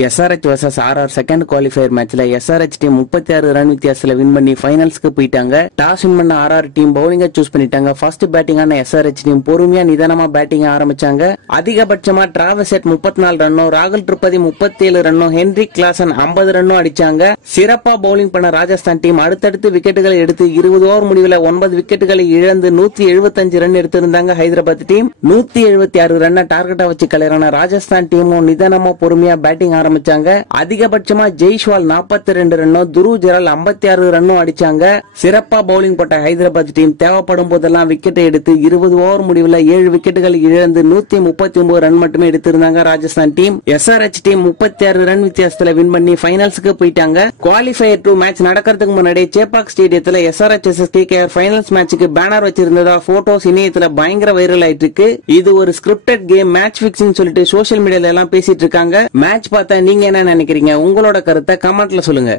SRH vs RR second qualifier மேட்ச்ல SRH team 36 run வித்தியாசத்துல win பண்ணி ஃபைனல்ஸ்க்கு போயிட்டாங்க. டாஸ் வின் பண்ண RR டீம் பவுலிங்க சூஸ் பண்ணிட்டாங்க. ஃபர்ஸ்ட் பேட்டிங்கான SRH டீம் பொறுமையா நிதானமா பேட்டிங் ஆரம்பிச்சாங்க. அதிகபட்சமா டிராவஸ் ஹெட் 34 ரன்னும், ராகுல் திரிபாதி 37 ரன்னும், ஹென்ரிக் கிளாசன் 50 ரன்னும் அடிச்சாங்க. சிறப்பா பவுலிங் பண்ண ராஜஸ்தான் டீம் அடுத்தடுத்து விக்கெட்டுகளை எடுத்து 20 ஓவர் முடிவில் 9 விக்கெட்டுகளை இழந்து 175 ரன் எடுத்திருந்தாங்க. ஹைதராபாத் டீம் 176 ரன்னை டார்கெட்டா வச்சு கலையறான ராஜஸ்தான் டீமும் நிதானமா பொறுமையா பேட்டிங் ஆரம்பிச்சாங்க. அதிகபட்சமா ஜெய்ஸ்வால் 42 ரன்னும், துருவ் ஜெரல் 56 ரன்னும் அடிச்சாங்க. சிறப்பா பவுலிங் போட்ட ஹைதராபாத் டீம் தேவைப்படும் போதெல்லாம் விக்கெட்டை எடுத்து 20 ஓவர் முடிவில் 7 விக்கெட்டுகள் இழந்து 139 ரன் மட்டுமே எடுத்திருந்தாங்க. Rajasthan team SRH team 36 run வித்தியாசத்துல வின் பண்ணி ஃபைனல்ஸ்க்கு போயிட்டாங்க. குவாலிஃபயர் 2 மேட்ச் நடக்கிறதுக்கு முன்னாடி சேப்பாக் ஸ்டேடியத்துல SRH vs KKR ஃபைனல்ஸ் மேட்சுக்கு பேனர் வச்சிருந்ததா போட்டோஸ் இணையத்துல பயங்கர வைரல் ஆயிட்டு இருக்கு. இது ஒரு ஸ்கிரிப்டட் கேம், மேட்ச் பிக்சிங் சொல்லிட்டு சோசியல் மீடியால எல்லாம் பேசிட்டு இருக்காங்க. மேட்ச் பார்த்தா நீங்க என்ன நினைக்கிறீங்க? உங்களோட கருத்தை கமெண்ட்ல சொல்லுங்க.